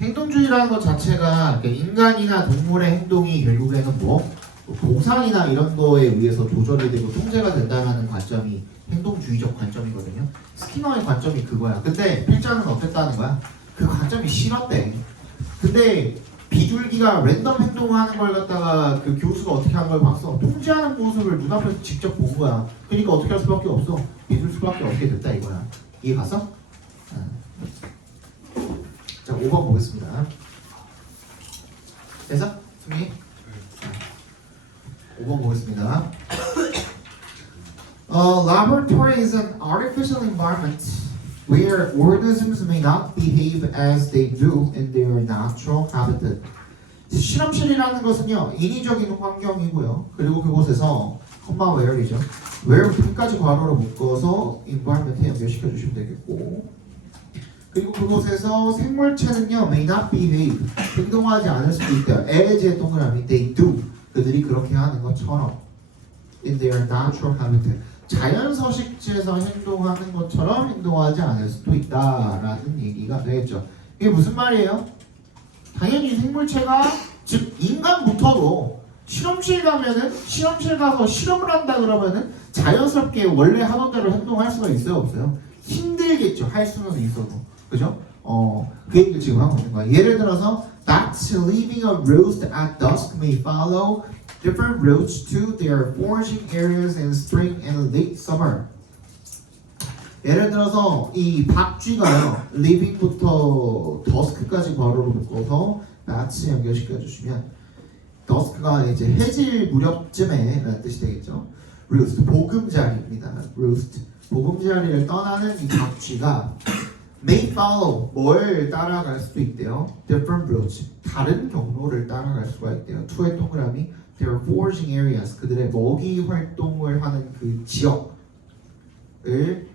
행동주의라는 것 자체가 인간이나 동물의 행동이 결국에는 뭐 보상이나 이런 거에 의해서 조절이 되고 통제가 된다는 관점이 행동주의적 관점이거든요. 스키너의 관점이 그거야. 근데 필자는 어땠다는 거야? 그 관점이 싫었대. 근데 비둘기가 랜덤 행동하는 걸 갖다가 그 교수가 어떻게 하는 걸 봤어. 통제하는 모습을 눈앞에서 직접 본 거야. 그러니까 어떻게 할 수밖에 없어. 믿을 수밖에 없게 됐다 이거야. 이해 갔어? 자, 5번 보겠습니다. 됐어? 승리? 5번 보겠습니다. A laboratory is an artificial environment where organisms may not behave as they do in their natural habitat. 실험실이라는 것은요, 인위적인 환경이고요. 그리고 그곳에서 where이죠. where 끝까지 괄호로 묶어서 environment에 연결시켜 주시면 되겠고, 그리고 그곳에서 생물체는요, may not behave, 행동하지 않을 수도 있대요. as의 동그라미, they do, 그들이 그렇게 하는 것처럼 in their natural habitat, 자연 서식지에서 행동하는 것처럼 행동하지 않을 수도 있다라는 얘기가 되겠죠. 이게 무슨 말이에요? 당연히 생물체가, 즉 인간부터도 실험실 가면은, 실험실 가서 실험을 한다 그러면은 자연스럽게 원래 하던 대로 행동할 수가 있어요, 없어요? 힘들겠죠. 할 수는 있어도, 그죠? 그 얘기를 지금 하고 있는 거야. 예를 들어서 bats leaving a roost at dusk may follow different routes to their foraging areas in spring and late summer. 예를 들어서 이 박쥐가요, leaving부터 dusk까지 괄호로 묶어서 bats 연결시켜 주시면 dusk가 이제 해질 무렵쯤에 라는 뜻이 되겠죠. roost, 보금자리입니다. roost, 보금자리를 떠나는 이 박쥐가 may follow, 뭘 따라갈 수도 있대요. different routes, 다른 경로를 따라갈 수가 있대요. to의 동그라미 their foraging areas, 그들의 먹이 활동을 하는 그 지역을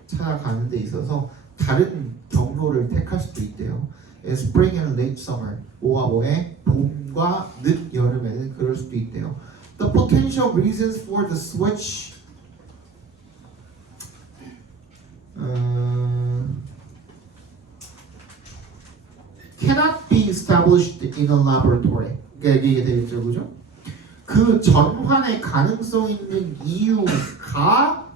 찾아가는 데 있어서 다른 경로를 택할 수도 있대요. spring and late summer, 5와 5의 봄과 늦 여름에는 그럴 수도 있대요. The potential reasons for the switch cannot be established in a laboratory. 그러니까 이게 되겠죠, 그죠? 그 전환의 가능성 있는 이유가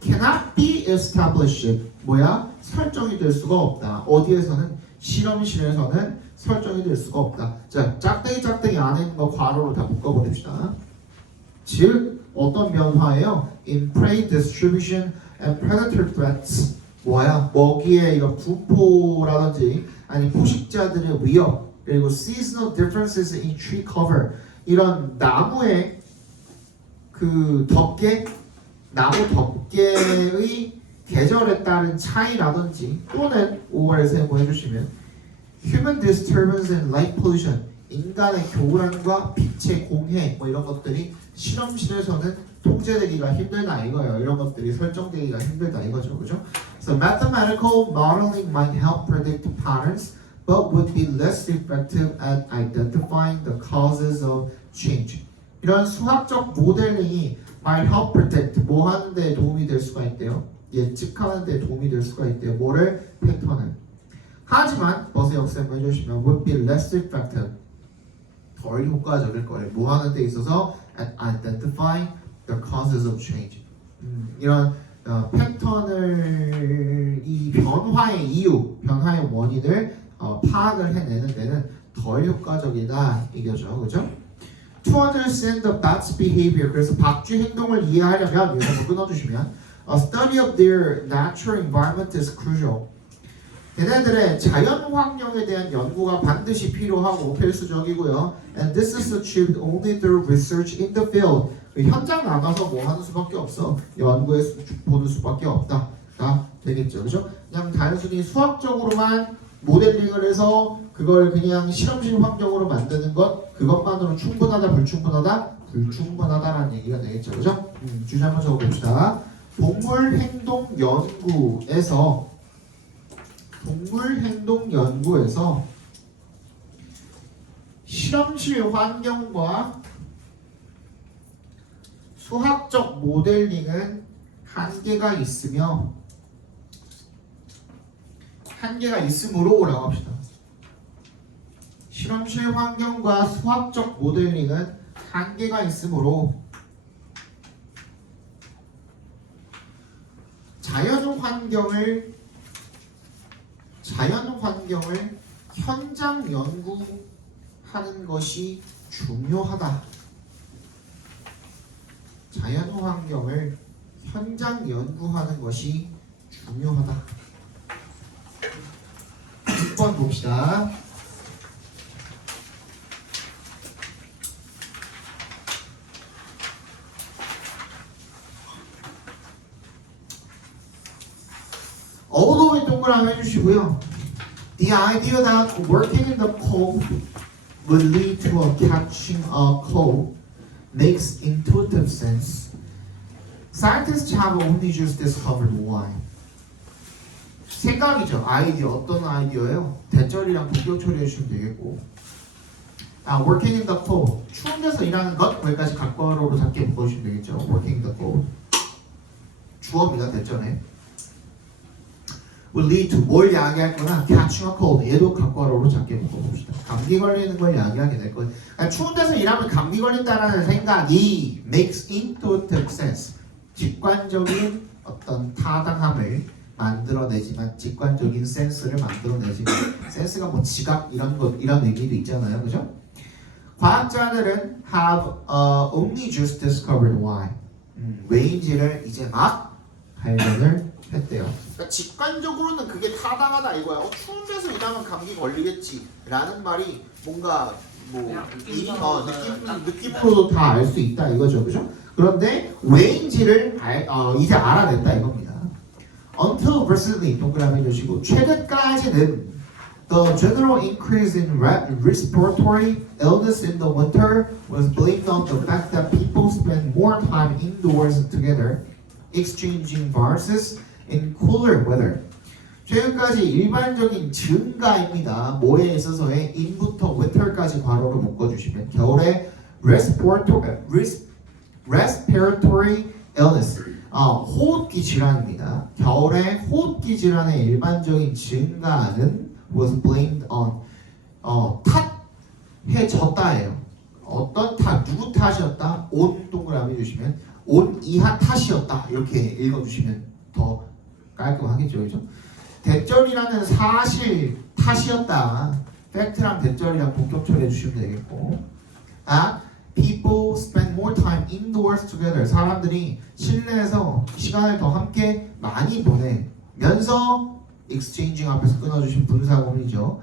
cannot be established. 뭐야? 설정이 될 수가 없다. 어디에서는? 실험실에서는 설정이 될 수가 없다. 자, 짝대기 안에 있는 거 괄호로 다 묶어버립시다. 즉, 어떤 변화예요? In prey distribution and predator threats. 뭐야? 먹이의 이런 분포라든지 아니 포식자들의 위협, 그리고 seasonal differences in tree cover, 이런 나무의 그 덮개, 나무 덮개의 계절에 따른 차이라든지 또는 5월에서 해보해 주시면 human disturbance and light pollution, 인간의 교란과 빛의 공해 뭐 이런 것들이 실험실에서는 통제되기가 힘들다 이거예요. 이런 것들이 설정되기가 힘들다 이거죠, 그죠? So mathematical modeling might help predict patterns, but would be less effective at identifying the causes of change. 이런 수학적 모델링이 might help predict, 뭐 하는 데 도움이 될 수가 있대요. 예측하는 데 도움이 될 수가 있대요. 뭐를? 패턴을. 하지만 버스 역셈을 해주시면 would be less effective, 덜 효과적일 거래. 뭐 하는 데 있어서 at identifying the causes of change. 이런 패턴을, 이 변화의 이유, 변화의 원인을 파악을 해내는 데는 덜 효과적이다 이거죠, 그죠? To understand the bat's behavior, 그래서 박쥐 행동을 이해하려면 이거 한번 끊어주시면 a study of their natural environment is crucial. 얘네들의 자연 환경에 대한 연구가 반드시 필요하고 필수적이고요. And this is achieved only through research in the field. 현장 나가서 뭐 하는 수밖에 없어. 연구해 보는 수밖에 없다. 가 되겠죠, 그죠? 그냥 단순히 수학적으로만 모델링을 해서 그걸 그냥 실험실 환경으로 만드는 것, 그것만으로 충분하다, 불충분하다? 불충분하다라는 얘기가 되겠죠, 그죠? 주제 한번 적어봅시다. 동물 행동 연구에서 실험실 환경과 수학적 모델링은 한계가 있으므로 라고 합시다. 실험실 환경과 수학적 모델링은 한계가 있으므로 자연 환경을 현장 연구하는 것이 중요하다. 자연 환경을 현장 연구하는 것이 중요하다. 6번 봅시다. 어도에 동그라미 해주시고요. The idea that working in the cold would lead to a catching a cold makes intuitive sense. Scientists have only just discovered why. 생각이죠. 아이디어. 어떤 아이디어예요? 대절이랑 복격 처리해 주시면 되겠고. working in the cold. 추운 데서 일하는 것. 거기까지 각괄호로 작게 묶어주시면 되겠죠. working in the cold. 주어입니다. 대절에. will lead to 뭘 야기할 거나 catching a cold. 얘도 각괄호로 작게 묶어봅시다. 감기 걸리는 걸 야기하게 될 거예요. 추운 데서 일하면 감기 걸린다라는 생각이 makes intuitive sense. 직관적인 어떤 타당함을 만들어내지만 직관적인 센스를 만들어내지만 센스가 뭐 지각 이런 의미도 있잖아요, 그죠? 과학자들은 have only just discovered why. 왜인지를 이제 막 발견을 했대요. 그러니까 직관적으로는 그게 타당하다 이거야. 추운 데서 일하면 감기 걸리겠지라는 말이 뭔가 뭐 느낌으로도 다 알 수 있다 이거죠, 그죠? 그런데 왜인지를 이제 알아냈다 이겁니다. Until recently 동그라미 해주시고 최근까지는 the general increase in respiratory illness in the winter was blamed on the fact that people spend more time indoors together, exchanging viruses in cooler weather. 최근까지 일반적인 증가입니다. 뭐에 있어서의 in부터 winter까지 괄호로 묶어주시면 겨울에 respiratory illness 호흡기 질환입니다. 겨울에 호흡기 질환의 일반적인 증가는 was blamed on 탓해졌다예요. 어떤 탓, 누구 탓이었다? 온 동그라미 주시면 온 이하 탓이었다 이렇게 읽어주시면 더 깔끔하겠죠, 그죠? 대절이라는 사실 탓이었다. 팩트랑 대절이랑 본격 처리해 주시면 되겠고. People spend more time indoors together. 사람들이 실내에서 시간을 더 함께 많이 보내면서 exchanging 앞에서 끊어주신 분사구문이죠.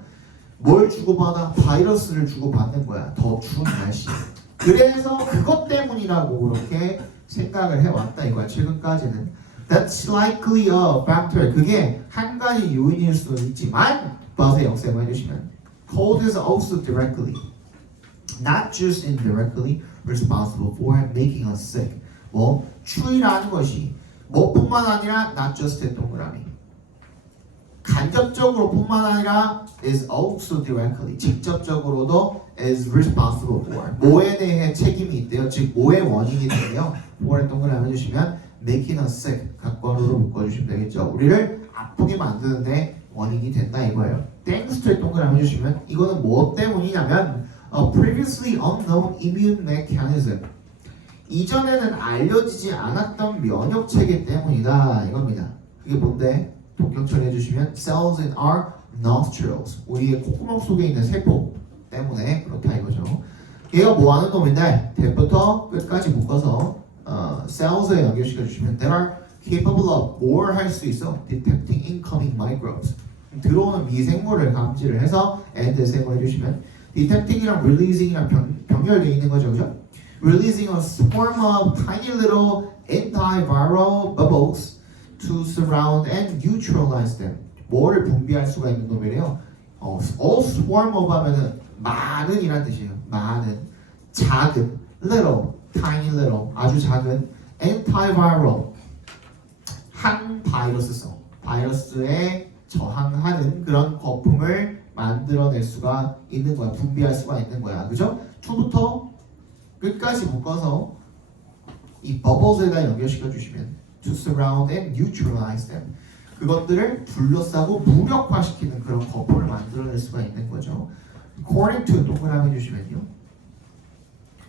뭘 주고받아? 바이러스를 주고받는 거야. 더 추운 날씨. 그래서 그것 때문이라고 그렇게 생각을 해왔다 이거야. 최근까지는. That's likely a factor. 그게 한 가지 요인일 수는 있지만 버스의 역세만 해주시면 cold is also directly not just indirectly responsible for making us sick. 뭐 추위라는 것이 뭐뿐만 아니라 not just 동그라미 간접적으로 뿐만 아니라 is also directly 직접적으로도 is responsible for 뭐에 대해 책임이 있대요. 즉 뭐의 원인이 되며 for의 동그라미 해주시면 making us sick 각괄호로 묶어주시면 되겠죠. 우리를 아프게 만드는데 원인이 된다 이거예요. thanks to 동그라미 해주시면 이거는 뭐 때문이냐면 a previously unknown immune mechanism. 이전에는 알려지지 않았던 면역 체계 때문이다 이겁니다. 그게 뭔데? 동격 처리해 주시면 cells in our nostrils. 우리의 콧구멍 속에 있는 세포 때문에 그렇다 이거죠. 얘가 뭐 하는 놈인데 대부터 끝까지 묶어서 cells에 연결시켜 주시면 that are capable of 뭘 할 수 있어? detecting incoming microbes. 들어오는 미생물을 감지를 해서 and 세모 해주시면 detecting이랑 releasing이랑 병렬되어 있는 거죠, 그죠? Releasing a swarm of tiny little antiviral bubbles to surround and neutralize them. 뭐를 분비할 수가 있는 놈이래요. all swarm of 하면은 많은이란 뜻이에요. 많은, 작은, little, tiny little, 아주 작은 antiviral, 한 바이러스에 저항하는 그런 거품을 만들어낼 수가 있는 거야. 분비할 수가 있는 거야. 그죠? 초부터 끝까지 묶어서 이 bubbles에다 연결시켜 주시면 to surround and neutralize them. 그것들을 둘러싸고 무력화시키는 그런 거품을 만들어낼 수가 있는 거죠. according to 동그라미 해주시면요.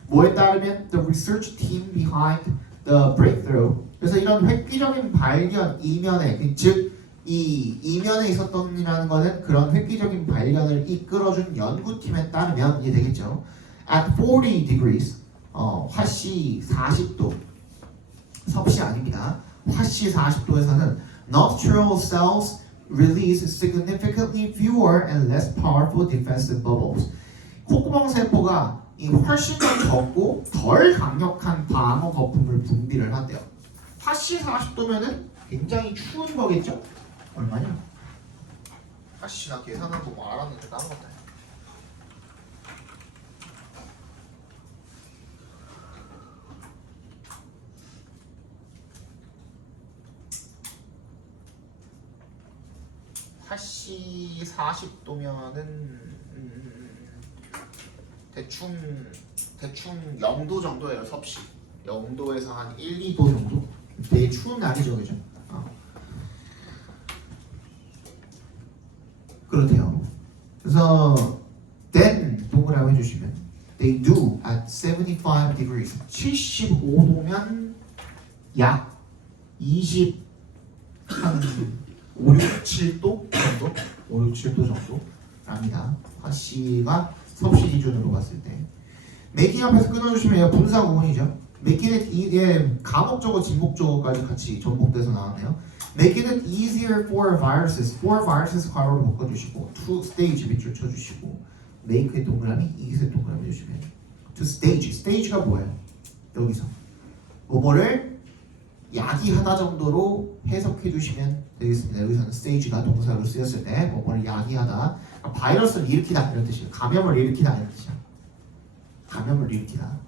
뭐에 따르면 the research team behind the breakthrough. 그래서 이런 획기적인 발견 이면에 즉 이 이면에 있었던이라는 거는 그런 획기적인 발견을 이끌어준 연구팀에 따르면 이게 되겠죠. At 40 degrees 화씨 40도 섭씨 아닙니다. 화씨 40도에서는 nostril cells release significantly fewer and less powerful defensive bubbles. 콧구멍 세포가 이 훨씬 더 적고 덜 강력한 방어 거품을 분비를 한대요. 화씨 40도면은 굉장히 추운 거겠죠? 얼마냐? 화씨 나 계산한 거 알았는데 까먹었다. 화씨 40도면은 대충 0도 정도예요. 섭씨 0도에서 한 1, 2도 정도. 되게 추운 날이죠, 그죠? 그렇대요. 그래서 then 동그라미 해주시면 they do at 75 degrees 75도면 약 20 한 5, 6, 7도 정도? 5, 6, 7도 정도랍니다. 화씨가 섭씨 기준으로 봤을 때 making 앞에서 끊어주시면 분사 구문이죠. making it 이게 가목적어, 진목적어까지 같이 접목돼서 나왔네요. making it easier for viruses 괄호로 묶어주시고 to stage 밑줄 쳐주시고 make의 동그라미, 이것의 동그라미 해주시면 to stage가 뭐예요? 여기서 뭐뭐를 야기하다 정도로 해석해 주시면 되겠습니다. 여기서는 stage가 동사로 쓰였을 때 뭐뭐를 야기하다, 그러니까 바이러스를 일으키다 이런 뜻이에요. 감염을 일으키다 이런 뜻이야. 감염을 일으키다.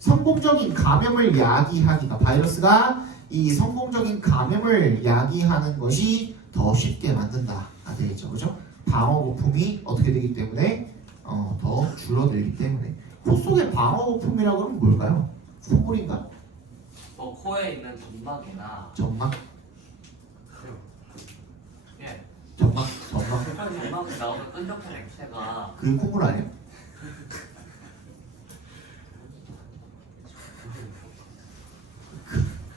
성공적인 감염을 야기하기가 바이러스가 이 성공적인 감염을 야기하는 것이 더 쉽게 만든다가 되겠죠, 그죠? 방어 거품이 어떻게 되기 때문에 더 줄어들기 때문에 코 속에 방어 거품이라고 하면 뭘까요? 콧물인가? 코에 있는 점막이나 점막? 예, 점막에 나오는 끈적한 액체가 그게 콧물 아니야?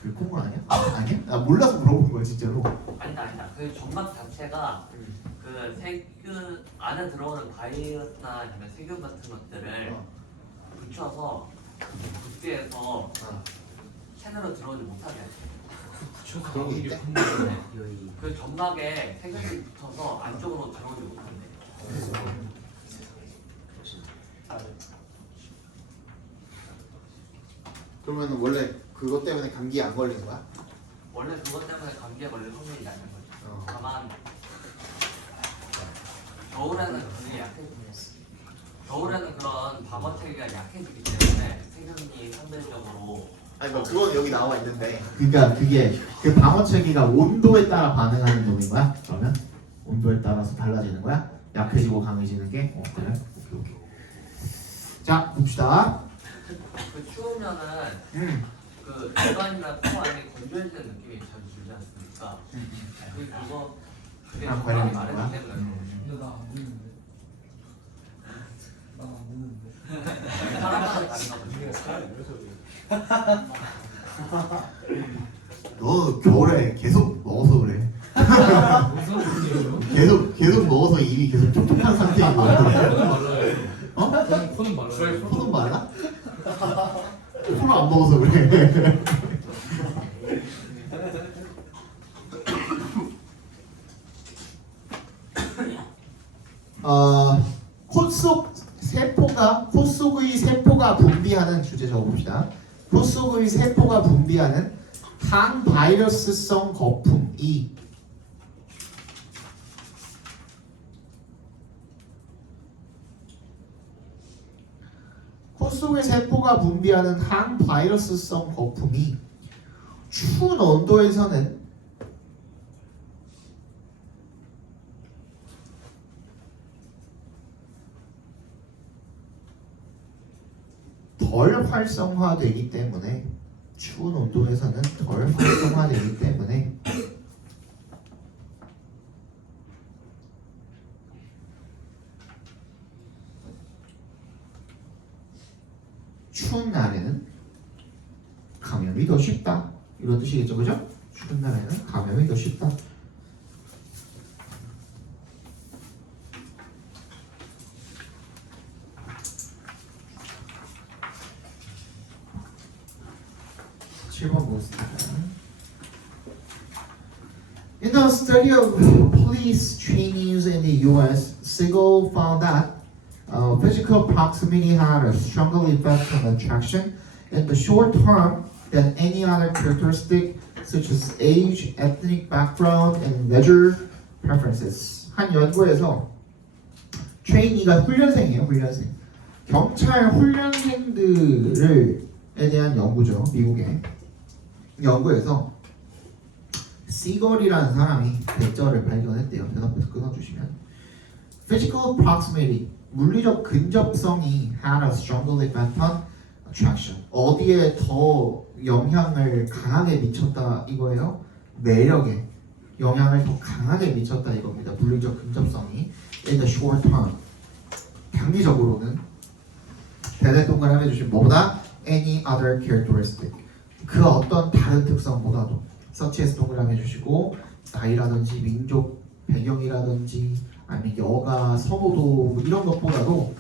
그게 콧물 아니야? 아니야? 나 몰라서 물어보는 거야 진짜로. 아니다. 그 점막 자체가 그 세균 안에 들어오는 바이러스나 아니면 세균 같은 것들을 붙여서 국대에서 체내로 들어오지 못하게 해요. 그런 게 있대? 그 점막에 세균이 붙어서 안쪽으로 들어오지 못한대. 그러면 원래 그것 때문에 감기에 안 걸리는 거야? 원래 그것 때문에 감기에 걸릴 확률이 낮은 거죠. 다만 겨울에는 그게 겨울에는 그런 방어 체계가 약해지기 때문에 세균이 상대적으로 아니 뭐 그건 여기 나와 있는데. 그러니까 그게 그 방어 체계가 온도에 따라 반응하는 놈인 거야? 그러면 온도에 따라서 달라지는 거야? 약해지고 강해지는 게? 그래? 오케이. 자 봅시다. 그 추우면은 그 기관이나 코 안이 건조해지는 느낌이 잘 들지 않습니까? 그거 그게 그냥 정말 관련이 있는 마르기 거야? 때문에 근데 나 안 보이는데. 나 안 보이는데. 사람마다 다른가 보죠. 너 겨울에 계속 먹어서 그래. 무슨 소리예요? 계속 먹어서 입이 계속 촉촉한 상태인 거야. 코는 말라요. 코는 말라요. 코는 말라? 코는 안 먹어서 그래. 콧 속의 세포가 분비하는 주제 적어봅시다. 콧 속의 세포가 분비하는 항바이러스성 거품이 콧 속의 세포가 분비하는 항바이러스성 거품이 추운 온도에서는 덜 활성화되기 때문에 추운 온도에서는 덜 활성화되기 때문에 추운 날에는 감염이 더 쉽다. 이런 뜻이겠죠, 그죠? 추운 날에는 감염이 더 쉽다. In the study of police trainees in the U.S., Siegel found that physical proximity had a stronger effect on attraction in the short term than any other characteristic such as age, ethnic background, and leisure preferences. 한 연구에서 트레이니가 훈련생이에요, 훈련생. 경찰 훈련생들에 대한 연구죠, 미국의. 연구에서 시걸이라는 사람이 대절을 발견했대요. 대답해서 끊어주시면 Physical proximity, 물리적 근접성이 had a stronger effect on attraction. 어디에 더 영향을 강하게 미쳤다 이거예요? 매력에 영향을 더 강하게 미쳤다 이겁니다. 물리적 근접성이 in the short term. 단기적으로는 대대 동그라미 해주신 뭐보다 any other characteristic. 그 어떤 다른 특성보다도 such as 동그라미 해주시고 나이라든지 민족 배경이라든지 아니면 여가 선호도 이런 것보다도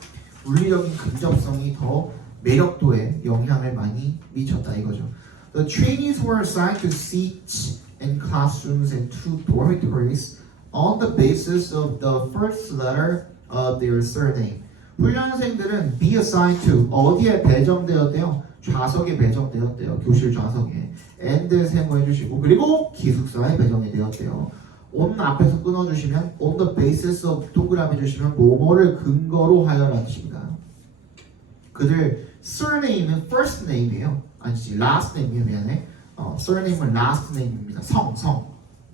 물리적인 근접성이 더 매력도에 영향을 많이 미쳤다 이거죠. The trainees were assigned to seats in classrooms and 2 dormitories on the basis of the first letter of their surname. 훈련생들은 be assigned to 어디에 배정되었대요? 좌석에 배정되었대요. 교실 좌석에. and 세모해 주시고 그리고 기숙사에 배정이 되었대요. on 앞에서 끊어주시면 on the basis of 동그라미 주시면 뭐뭐를 근거로 하여라는 뜻입니다. 그들 surname은 first name이에요. 아니지 last name이에요. 미안해. surname은 last name입니다. 성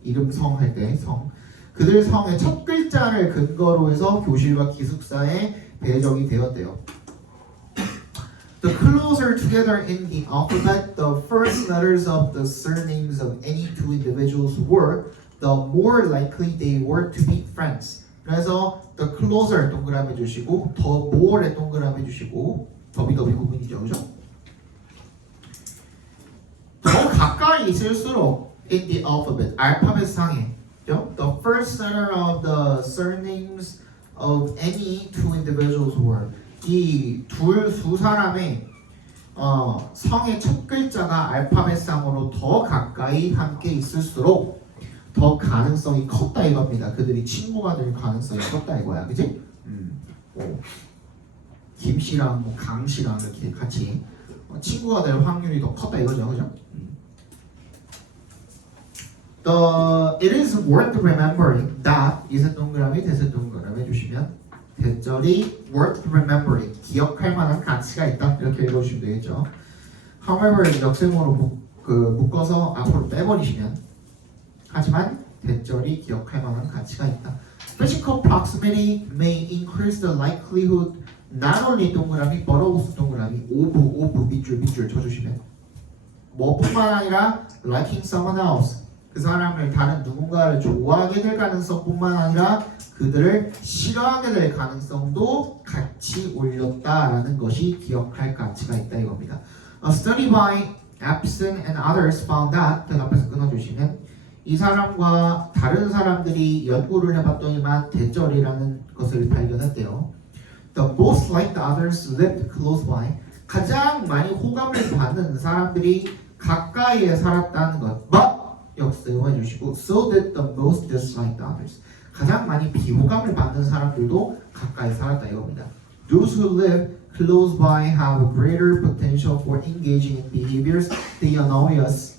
이름 성 할 때 성. 그들 성의 첫 글자를 근거로 해서 교실과 기숙사에 배정이 되었대요. The closer together in the alphabet the first letters of the surnames of any two individuals were, the more likely they were to be friends. 그래서 the closer 동그라미 주시고 the more에 동그라미 주시고 더비더비 구분이죠, 그죠? 더 가까이 있을수록 in the alphabet 알파벳 상에 the first letter of the surnames of any two individuals were 이 두 사람의 성의 첫 글자가 알파벳상으로 더 가까이 함께 있을수록 더 가능성이 컸다 이겁니다. 그들이 친구가 될 가능성이 컸다 이거야, 그지? 김 씨랑 강 씨랑 이렇게 같이 친구가 될 확률이 더 컸다 이거죠, 그죠? It is worth remembering that 이세 동그라미 대세 동그라미 해주시면 대절이 worth remembering 기억할 만한 가치가 있다 이렇게 읽어주시면 되겠죠. However 역세모로 묶어서 앞으로 빼버리시면 하지만 대절이 기억할 만한 가치가 있다. Physical proximity may increase the likelihood not only 동그라미 but also 동그라미 오브 밑줄 쳐주시면 뭐뿐만 아니라 liking someone else 그 사람을 다른 누군가를 좋아하게 될 가능성뿐만 아니라 그들을 싫어하게 될 가능성도 같이 올렸다라는 것이 기억할 가치가 있다 이겁니다. A study by Epson and others found that 그 앞에서 끊어주시면 이 사람과 다른 사람들이 연구를 해봤더니만 대절이라는 것을 발견했대요. The most like the others lived close by 가장 많이 호감을 받는 사람들이 가까이에 살았다는 것. But 역세모 해주시고 so did the most disliked others. 가장 많이 비호감을 받는 사람들도 가까이 살았다 이겁니다. Those who live close by have a greater potential for engaging in behaviors they annoy us,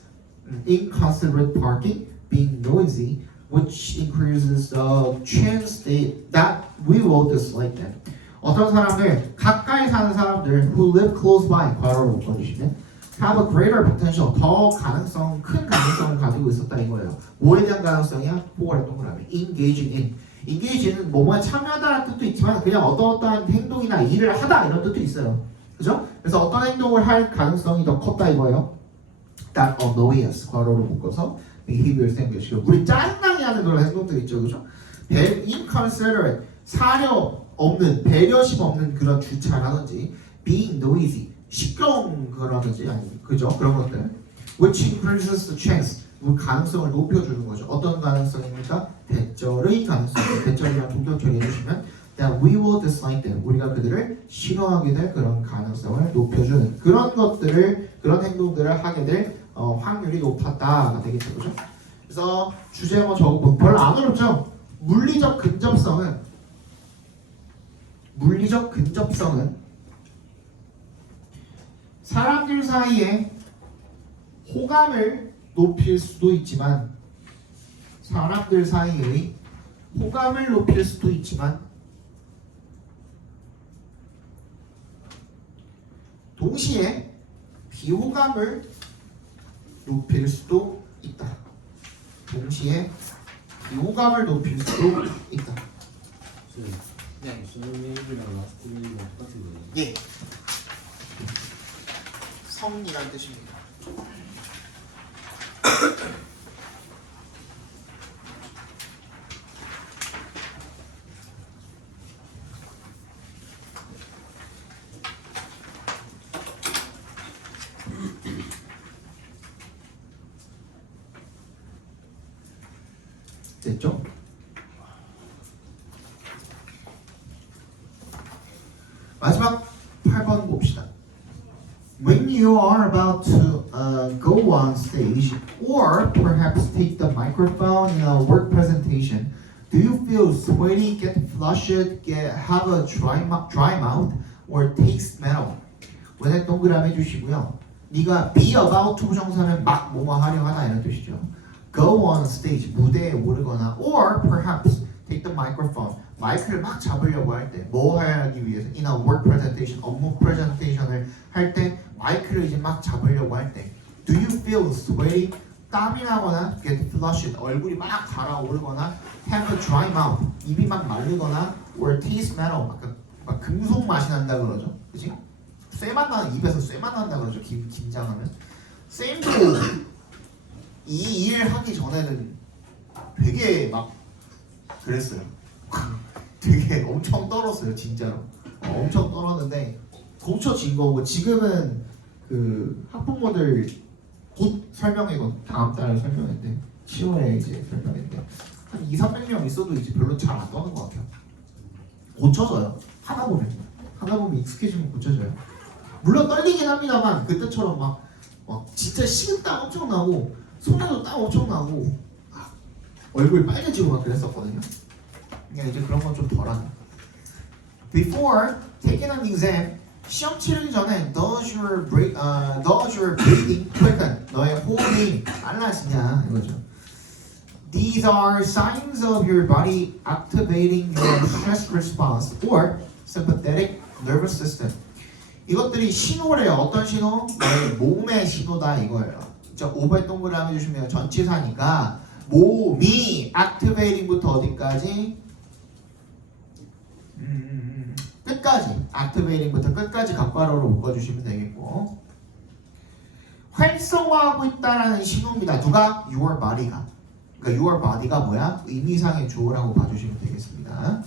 inconsiderate parking, being noisy, which increases the chance that we will dislike them. 어떤 사람들, 가까이 사는 사람들 who live close by 괄호로 묶어주시면 have a greater potential, 더 가능성, 큰 가능성을 가지고 있었다 이거예요. 뭐에 대한 가능성이야? 뭐가 동그라미. engaging in. engage는 뭐뭐에 참여하다는 뜻도 있지만 그냥 어떠한 행동이나 일을 하다 이런 뜻도 있어요. 그죠? 그래서 어떤 행동을 할 가능성이 더 컸다 이거예요. that annoy us, 괄호로 묶어서 behavior 생겨시고 우리 짜증나게 하는 그런 행동들 있죠. 그죠? inconsiderate, 사려 없는, 배려심 없는 그런 주차라든지 being noisy, 시끄러운 거라든지 아니 그죠? 그런 것들. Which increases the chance. 그 가능성을 높여주는 거죠. 어떤 가능성입니까? 대절의 가능성. 대절이랑 동격 처리해주시면 that we will dislike them. 우리가 그들을 싫어하게 될 그런 가능성을 높여주는 그런 것들을 그런 행동들을 하게 될 확률이 높았다가 되겠죠, 그죠? 그래서 주제 한번 적어보면 별로 안 어렵죠? 물리적 근접성은 사람들 사이에 호감을 높일 수도 있지만 사람들 사이의 호감을 높일 수도 있지만 동시에 비호감을 높일 수도 있다. 동시에 비호감을 높일 수도 있다. 그냥 수능이랑 라스트 메일이랑 똑같은 거예요. 예. 성이란 뜻입니다. 됐죠? 마지막 8번 봅시다. When you are about to go on stage or perhaps take the microphone in a work presentation, do you feel sweaty, get flushed, have a dry mouth, or taste metal? 원래 동그라미 해주시고요. 네가 be about to 부정사면 막 뭐뭐 하려 하다 이런 뜻이죠. Go on stage, 무대에 오르거나 or perhaps take the microphone, 마이크를 막 잡으려고 할 때 뭐 하기 위해서 in a work presentation, 업무 프레젠테이션을 할 때 마이크를 이제 막 잡으려고 할 때 do you feel sweaty? 땀이 나거나 get flushed, 얼굴이 막 달아오르거나 have a dry mouth, 입이 막 마르거나 or taste metal, 막 금속 맛이 난다 그러죠. 그치? 쇠맛 나는 입에서 쇠맛 난다 그러죠. 김장하면 쌤도 이 일 하기 전에는 되게 막 그랬어요. 되게 엄청 떨었어요, 진짜로. 엄청 떨었는데 고쳐진 거고 지금은 그 학부모들 곧 설명회고 다음 달에 설명회인데 10월에 이제 설명회인데 한 200~300명 있어도 이제 별로 잘 안 떠는 것 같아요. 고쳐져요. 하다 보면 익숙해지면 고쳐져요. 물론 떨리긴 합니다만 그때처럼 막 진짜 식은땀 엄청 나고 손에도 땀 엄청 나고 얼굴 빨개지고 막 그랬었거든요. 그러니까 이제 그런 건 좀 덜하네. Before taking an exam, 시험 치르기 전에 does your breathing quicken? 너의 호흡이 빨라지냐 이거죠. These are signs of your body activating your stress response or sympathetic nervous system. 이것들이 신호래요. 어떤 신호? 너의 몸의 신호다 이거예요. 자, 5번 동그라미 주시면 전치사니까 몸이 activating부터 어디까지? 끝까지 activating부터 끝까지 각괄호로 묶어주시면 되겠고 활성화하고 있다라는 신호입니다. 누가? Your body가. 그러니까 your body가 뭐야? 의미상의 주어라고 봐주시면 되겠습니다.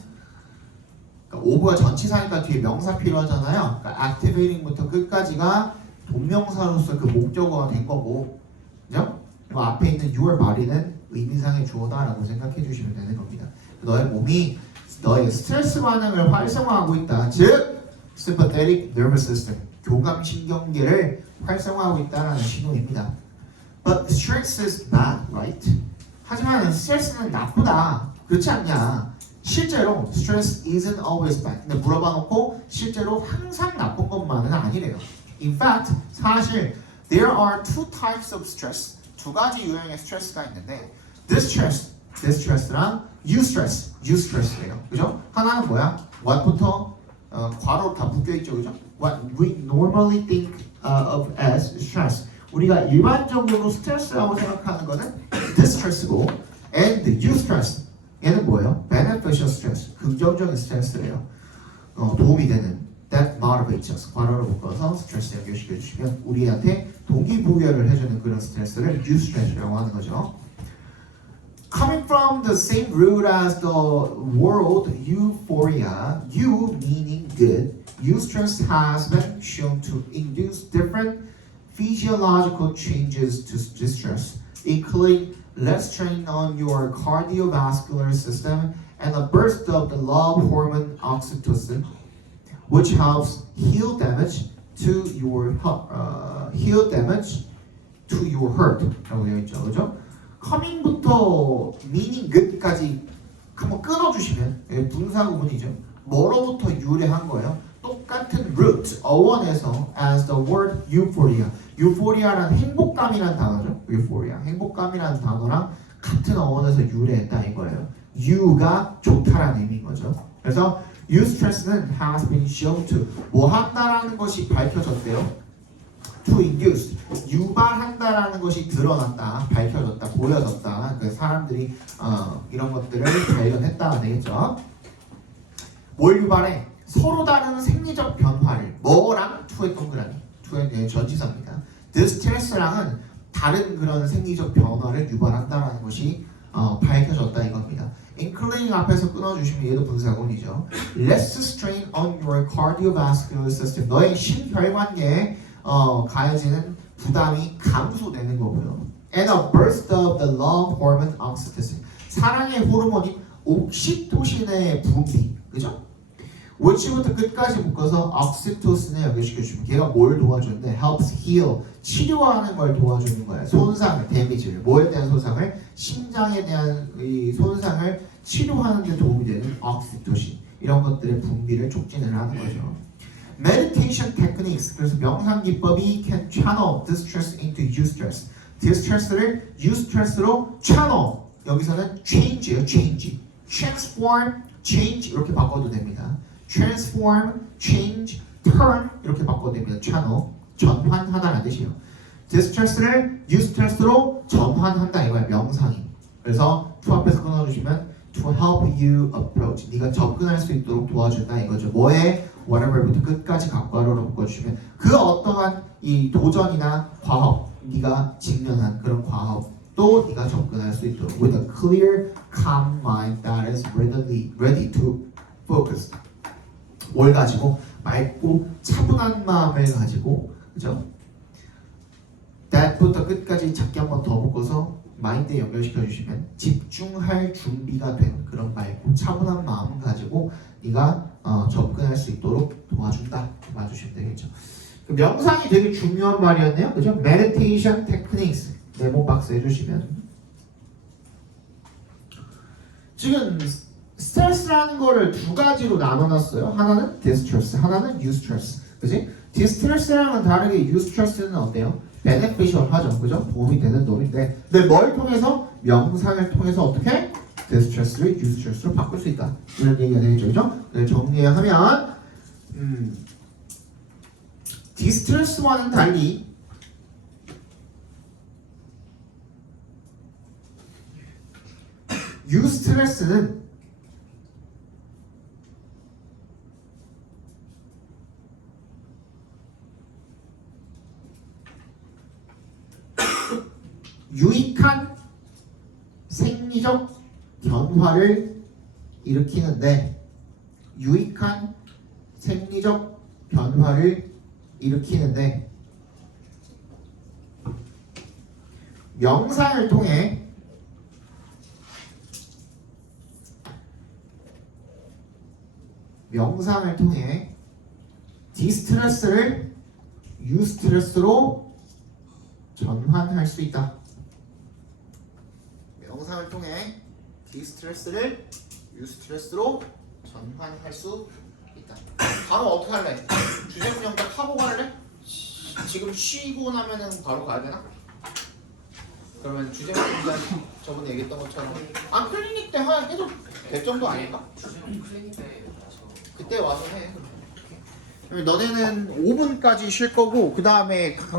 그러니까 오브가 전치사니까 뒤에 명사 필요하잖아요. 그러니까 activating부터 끝까지가 동명사로서 그 목적어가 된 거고, 그죠? 그리고 앞에 있는 your body는 의미상의 주어다라고 생각해 주시면 되는 겁니다. 너의 몸이 너의 스트레스 반응을 활성화하고 있다. 즉, sympathetic nervous system, 교감 신경계를 활성화하고 있다라는 신호입니다. But stress is bad, right? 하지만 스트레스는 나쁘다. 그렇지 않냐? 실제로 stress isn't always bad. 근데 물어봐 놓고 실제로 항상 나쁜 것만은 아니래요. In fact, 사실 there are two types of stress. 두 가지 유형의 스트레스가 있는데 distress랑 eustress예요. 그죠? 하나는 뭐야? what부터 괄호 다 묶여 있죠, 그죠? What we normally think of as stress. 우리가 일반적으로 스트레스라고 생각하는 거는 distress고, and eustress 얘는 뭐예요? beneficial stress, 긍정적인 스트레스예요. 도움이 되는 that motivates us. 괄호를 묶어서 스트레스 연결시켜 주시면 우리한테 동기부여를 해주는 그런 스트레스를 eustress라고 하는 거죠. Coming from the same root as the word euphoria, you meaning good, eustress has been shown to induce different physiological changes to distress, including less strain on your cardiovascular system and a burst of the love hormone oxytocin, which helps heal damage to your heart라고 되어 있죠, 그죠? coming부터 meaning 끝까지 한번 끊어주시면 분사 구문이죠. 뭐로부터 유래한 거예요? 똑같은 root 어원에서 as the word euphoria. euphoria란 행복감이란 단어죠. euphoria 행복감이란 단어랑 같은 어원에서 유래했다 이거예요. you가 좋다라는 의미인 거죠. 그래서 eustress는 has been shown to 뭐 한다라는 것이 밝혀졌대요. to induce 유발한다라는 것이 드러났다, 밝혀졌다, 보여졌다. 그 사람들이 이런 것들을 발견했다가 되겠죠. 뭘 유발해? 서로 다른 생리적 변화를 뭐랑 to의 동그라미, to의 전치사입니다. distress랑은 다른 그런 생리적 변화를 유발한다라는 것이 밝혀졌다 이겁니다. including 앞에서 끊어주시면 얘도 분사구문이죠. less strain on your cardiovascular system 너의 심혈관계에 가해지는 부담이 감소되는 거고요. and a burst of the love hormone oxytocin 사랑의 호르몬인 옥시토신의 분비, 그죠? which부터 끝까지 묶어서 oxytocin에 연결시켜주면 걔가 뭘 도와주는데 helps heal 치료하는 걸 도와주는 거예요. 손상을, 데미지를 뭐에 대한 손상을? 심장에 대한 이 손상을 치료하는 데 도움이 되는 oxytocin 이런 것들의 분비를 촉진을 하는 거죠. meditation techniques 그래서 명상 기법이 can channel distress into eustress distress를 eustress로 channel 여기서는 change예요. change transform change 이렇게 바꿔도 됩니다. transform change turn 이렇게 바꿔도 됩니다. channel 전환하다라는 뜻이에요. distress를 eustress로 전환한다 이거야. 명상이. 그래서 to 앞에서 끊어주시면 to help you approach 네가 접근할 수 있도록 도와준다 이거죠. 뭐에? whatever부터 끝까지 각괄호로 바꿔주시면 그 어떠한 이 도전이나 과업 네가 직면한 그런 과업도 네가 접근할 수 있도록 with a clear, calm mind that is ready to focus 뭘 가지고? 맑고 차분한 마음을 가지고 그죠? that부터 끝까지 작게 한번 더 묶어서 마인드에 연결시켜 주시면 집중할 준비가 된 그런 맑고 차분한 마음 가지고 네가 접근할 수 있도록 도와준다 봐주시면 되겠죠. 그 명상이 되게 중요한 말이었네요, 그죠? meditation techniques 메모 박스 해주시면 지금 스트레스라는 거를 두 가지로 나눠놨어요. 하나는 distress, 하나는 eustress, 그지? distress랑은 다르게 eustress는 어때요? beneficial하죠, 그죠? 도움이 되는 놈인데, 근데 뭘 통해서? 명상을 통해서 어떻게? distress를 eustress로 바꿀 수 있다. 이런 얘기가 되겠죠, 그죠? 네, 정리하면, distress와는 달리 eustress는 유익한 생리적 변화를 일으키는데 유익한 생리적 변화를 일으키는데 명상을 통해 디스트레스를 유스트레스로 전환할 수 있다. 명상을 통해 디스트레스를 유스트레스로 전환할 수 있다. 바로 어떻게 할래? 주제문 영작 하고 갈래? 지금 쉬고 나면은 바로 가야 되나? 그러면 주제문 영작 저번에 얘기했던 것처럼 클리닉 때 해도 될 정도 아닌가? 주제는 클리닉 때 그때 와서 해. 그러면 너네는 5분까지 쉴 거고 그 다음에